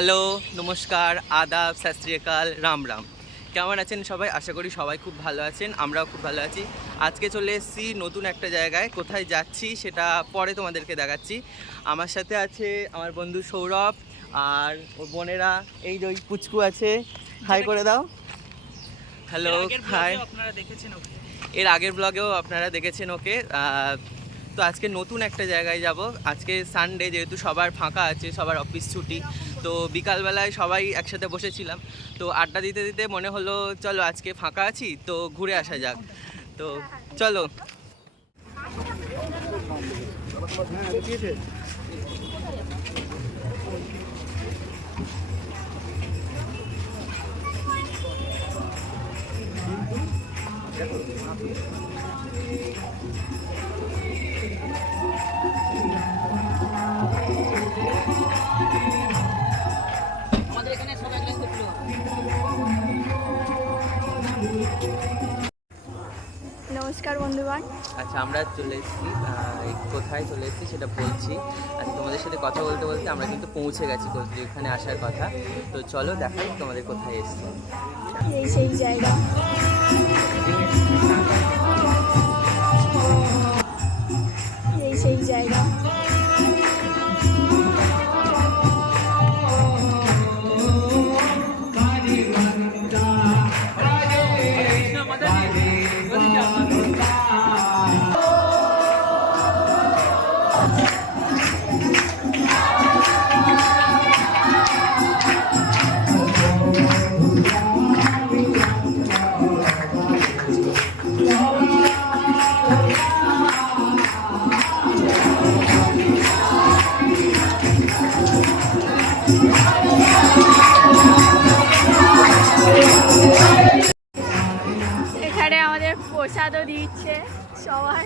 Hello, নমস্কার, আদাব, সত শ্রী আকাল, রাম রাম। কেমন আছেন সবাই? আশা করি সবাই খুব ভালো আছেন, আমরাও খুব ভালো আছি। আজকে চলে এসেছি নতুন একটা জায়গায়। কোথায় যাচ্ছি সেটা পরে তোমাদেরকে দেখাচ্ছি। আমার সাথে আছে আমার বন্ধু সৌরভ আর ওর বোনেরা। এই যে ওই পুচকু আছে, হাই করে দাও। Hello, hi. এর আগের ব্লগেও আপনারা দেখেছেন ওকে। তো আজকে নতুন একটা জায়গায় যাব। আজকে সানডে, যেহেতু সবার ফাঁকা আছে, সবার অফিস ছুটি। তো বিকালবেলায় সবাই একসাথে বসেছিলাম, তো আড্ডা দিতে দিতে মনে হলো চলো আজকে ফাঁকা আছি তো ঘুরে আসা যাক। তো চলো। নমস্কার বন্ধুগণ। আচ্ছা, আমরা চলে এসেছি, কোথায় চলে এসেছি সেটা বলছি। আচ্ছা, তোমাদের সাথে কথা বলতে বলতে আমরা কিন্তু পৌঁছে গেছি যেখানে আসার কথা। তো চলো দেখাই তোমাদের কোথায় এসেছি। এই সেই জায়গা, এই সেই জায়গা। এখানে আমাদের প্রসাদও দিচ্ছে সবাই।